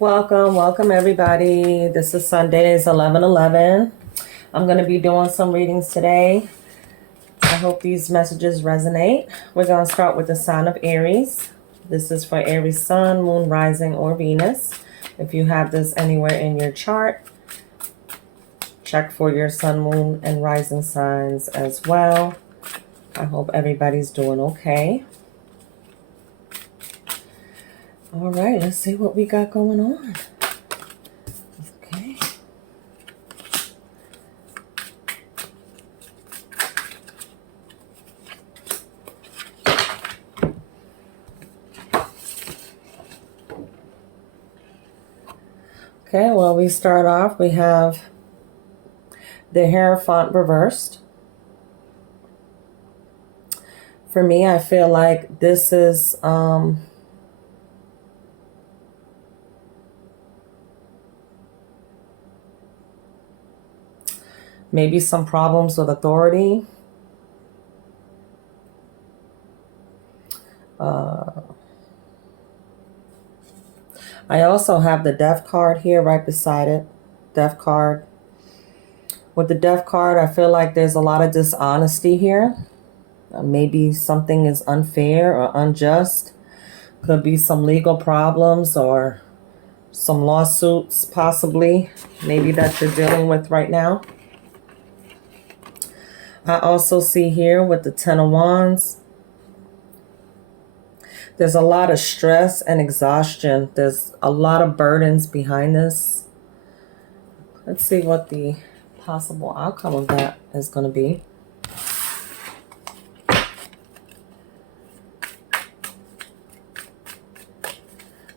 Welcome everybody. This is Sundays 11:11. I'm going to be doing some readings today. I hope these messages resonate. We're going to start with the sign of Aries. This is for Aries sun, moon, rising, or Venus. If you have this anywhere in your chart, check for your sun, moon, and rising signs as well. I hope everybody's doing okay. All right, let's see what we got going on. Okay. Okay, well, we start off, we have the Hierophant reversed. For me, I feel like this is maybe some problems with authority. I also have the Death card here right beside it. Death card. With the Death card, I feel like there's a lot of dishonesty here. Maybe something is unfair or unjust. Could be some legal problems or some lawsuits possibly, maybe that you're dealing with right now. I also see here with the Ten of Wands, there's a lot of stress and exhaustion. There's a lot of burdens behind this. Let's see what the possible outcome of that is going to be.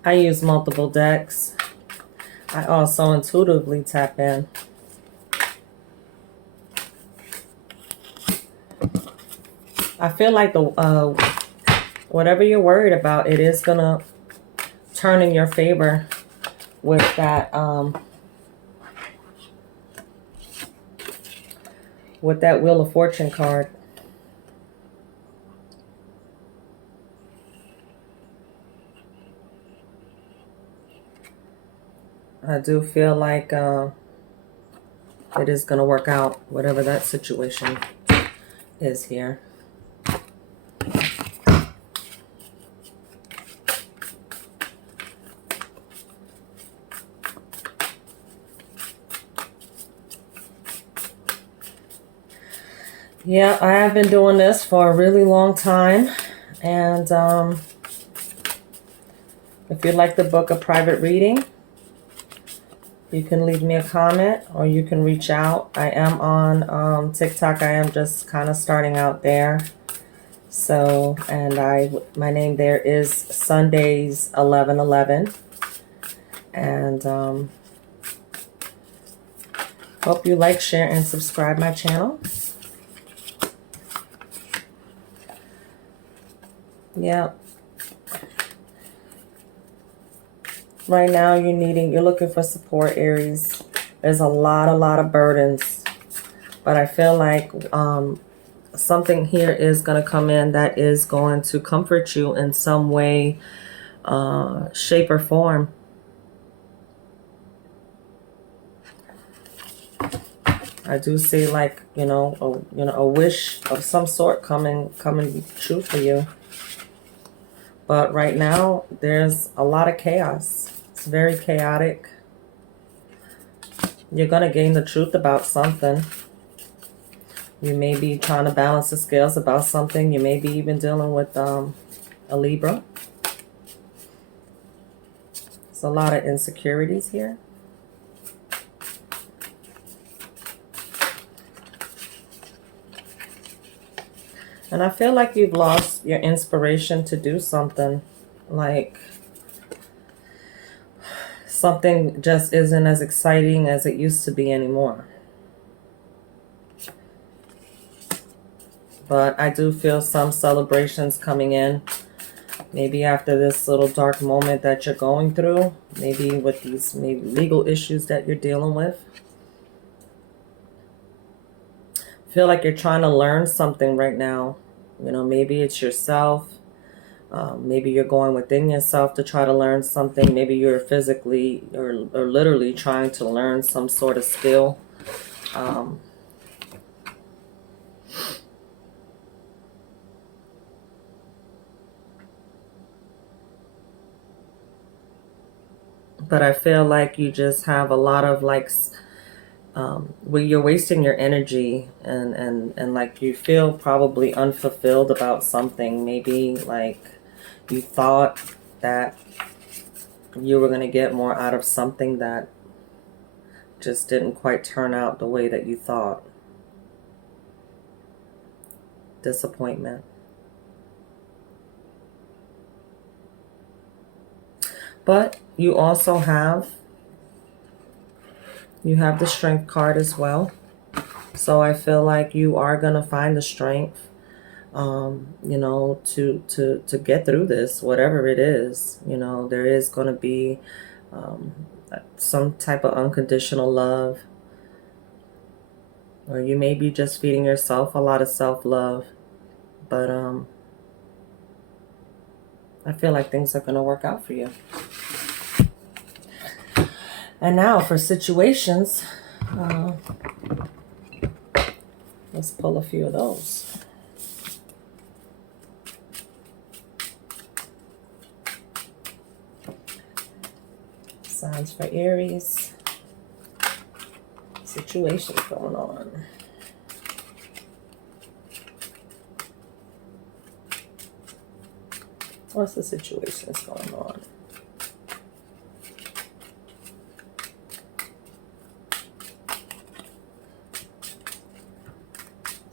I use multiple decks. I also intuitively tap in. I feel like the whatever you're worried about, it is going to turn in your favor with that Wheel of Fortune card. I do feel like it is going to work out, whatever that situation is here. Yeah, I have been doing this for a really long time. And if you'd like to book a private reading, you can leave me a comment or you can reach out. I am on TikTok. I am just kind of starting out there. So, and my name there is Sundays 11:11. And hope you like, share, and subscribe my channel. Yeah. Right now you're looking for support, Aries. There's a lot of burdens. But I feel like something here is going to come in that is going to comfort you in some way, shape, or form. I do see like, a wish of some sort coming true for you. But right now, there's a lot of chaos. It's very chaotic. You're going to gain the truth about something. You may be trying to balance the scales about something. You may be even dealing with a Libra. There's a lot of insecurities here. And I feel like you've lost your inspiration to do something. Like something just isn't as exciting as it used to be anymore. But I do feel some celebrations coming in. Maybe after this little dark moment that you're going through. Maybe with these legal issues that you're dealing with. I feel like you're trying to learn something right now. Maybe it's yourself. Maybe you're going within yourself to try to learn something. Maybe you're physically or literally trying to learn some sort of skill. But I feel like you just have a lot of like, where you're wasting your energy and like you feel probably unfulfilled about something. Maybe like you thought that you were going to get more out of something that just didn't quite turn out the way that you thought. Disappointment. But you also have the strength card as well. So I feel like you are going to find the strength, you know, to get through this, whatever it is. You know, there is going to be some type of unconditional love, or you may be just feeding yourself a lot of self-love. But I feel like things are going to work out for you. And now for situations, let's pull a few of those. Signs for Aries. Situations going on. What's the situations going on?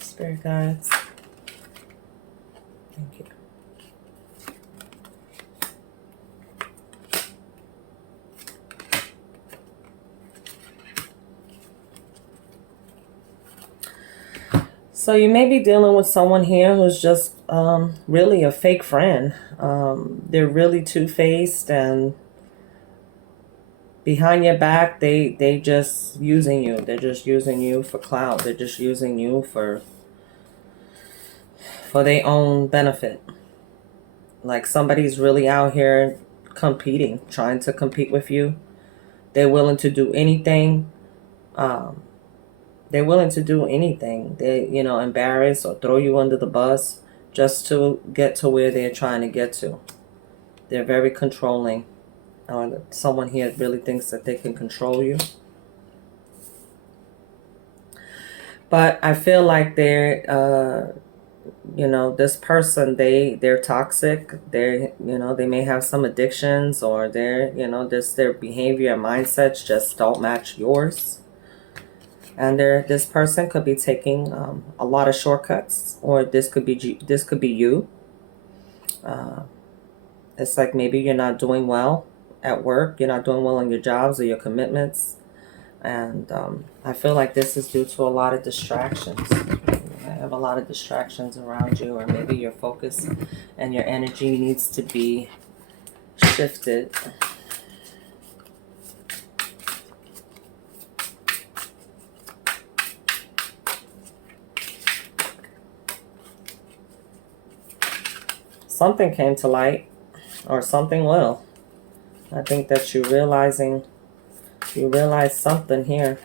Spirit guides. Thank you. So you may be dealing with someone here who's just really a fake friend. They're really two-faced, and behind your back, they just using you. They're just using you for clout. They're just using you for their own benefit. Like somebody's really out here competing, trying to compete with you. They're willing to do anything. They're willing to do anything. They, you know, embarrass or throw you under the bus just to get to where they're trying to get to. They're very controlling. Someone here really thinks that they can control you. But I feel like they're, you know, this person, they're toxic. They're, you know, they may have some addictions, or they're, you know, just their behavior and mindsets just don't match yours. And this person could be taking a lot of shortcuts, or this could be you. It's like maybe you're not doing well at work, you're not doing well on your jobs or your commitments, and I feel like this is due to a lot of distractions. I have a lot of distractions around you, or maybe your focus and your energy needs to be shifted. Something came to light, or something will. I think that you realize something here.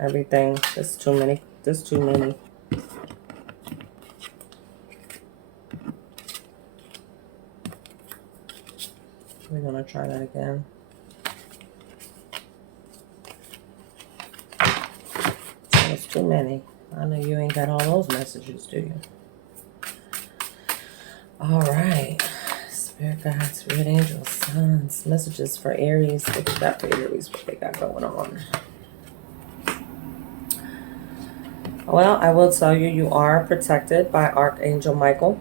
Everything, there's too many. We're gonna try that again. There's too many. I know you ain't got all those messages, do you? All right. Spirit guides, spirit angels, sons, messages for Aries. What you got for Aries? What they got going on? Well, I will tell you, you are protected by Archangel Michael.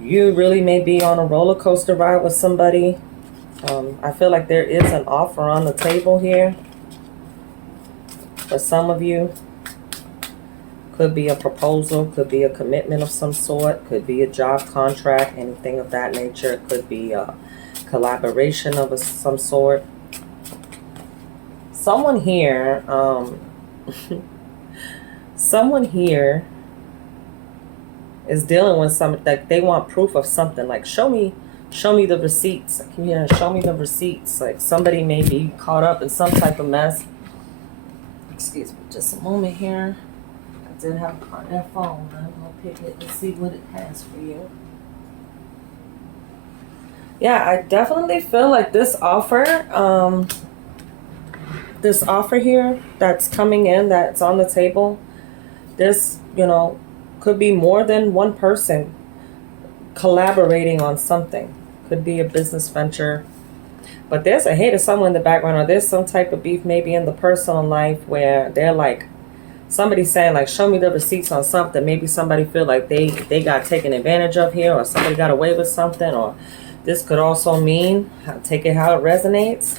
You really may be on a roller coaster ride with somebody. I feel like there is an offer on the table here for some of you. Could be a proposal, could be a commitment of some sort, could be a job contract, anything of that nature. Could be a collaboration of some sort. someone here, someone here is dealing with something, like they want proof of something. Like, show me the receipts. I can hear, show me the receipts. Like somebody may be caught up in some type of mess. Excuse me, just a moment here. I did have that phone. I'm gonna pick it and see what it has for you. Yeah, I definitely feel like this offer here that's coming in, that's on the table, this, you know, could be more than one person collaborating on something. Could be a business venture. But there's a hate of someone in the background, or there's some type of beef maybe in the personal life where they're like, somebody's saying like, show me the receipts on something. Maybe somebody feel like they got taken advantage of here, or somebody got away with something. Or this could also mean, take it how it resonates.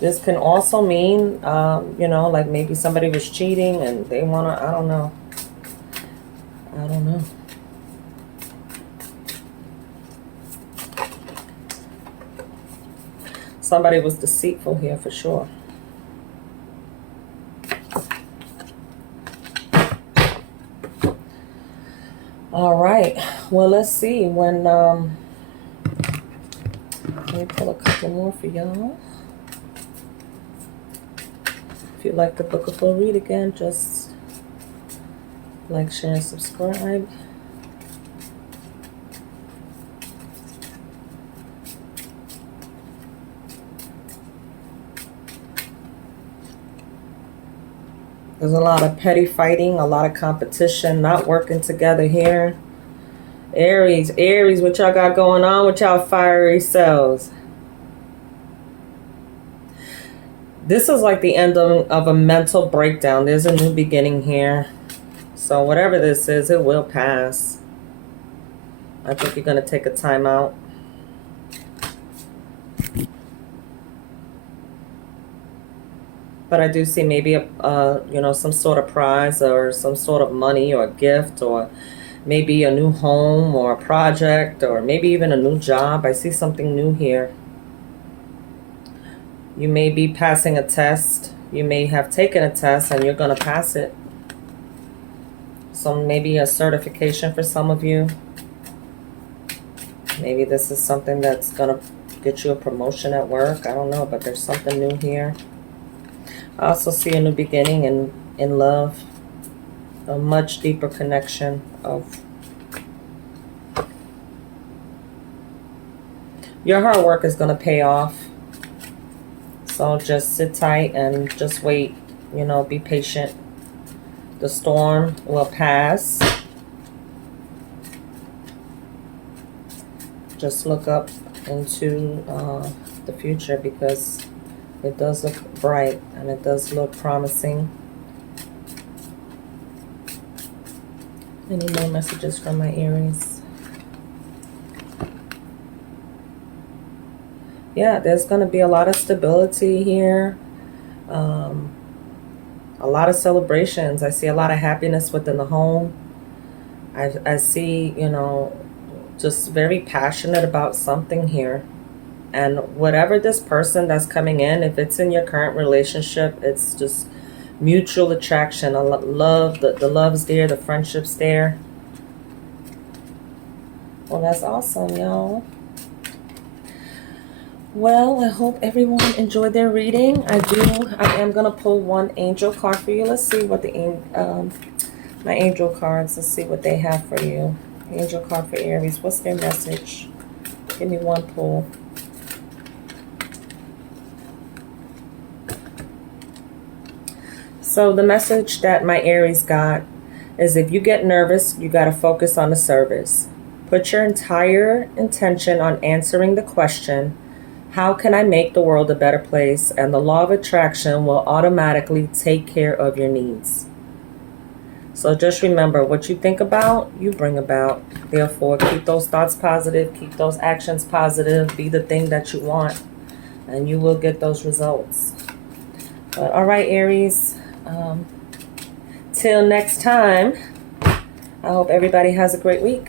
This can also mean, you know, like maybe somebody was cheating and they want to, I don't know. Somebody was deceitful here for sure. All right. Well, let's see when, let me pull a couple more for y'all. If you'd like to book a full read again, just like, share, and subscribe. There's a lot of petty fighting, a lot of competition, not working together here. Aries, what y'all got going on with y'all fiery selves? This is like the end of a mental breakdown. There's a new beginning here. So whatever this is, it will pass. I think you're going to take a time out. But I do see maybe you know, some sort of prize or some sort of money or a gift, or maybe a new home or a project, or maybe even a new job. I see something new here. You may be passing a test. You may have taken a test and you're going to pass it. So maybe a certification for some of you. Maybe this is something that's going to get you a promotion at work. I don't know, but there's something new here. I also see a new beginning in love, a much deeper connection of your hard work is going to pay off. So just sit tight and just wait, you know, be patient. The storm will pass. Just look up into the future, because it does look bright and it does look promising. Any more messages from my Aries? Yeah, there's going to be a lot of stability here. A lot of celebrations. I see a lot of happiness within the home. I see, you know, just very passionate about something here. And whatever this person that's coming in, if it's in your current relationship, it's just mutual attraction. I love, the love's there, the friendship's there. Well, that's awesome, y'all. Well, I hope everyone enjoyed their reading. I am going to pull one angel card for you. Let's see what my angel cards, let's see what they have for you. Angel card for Aries. What's their message? Give me one pull. So the message that my Aries got is, if you get nervous, you got to focus on the service. Put your entire intention on answering the question, how can I make the world a better place? And the law of attraction will automatically take care of your needs. So just remember, what you think about, you bring about. Therefore, keep those thoughts positive, keep those actions positive, be the thing that you want, and you will get those results. But all right, Aries, till next time, I hope everybody has a great week.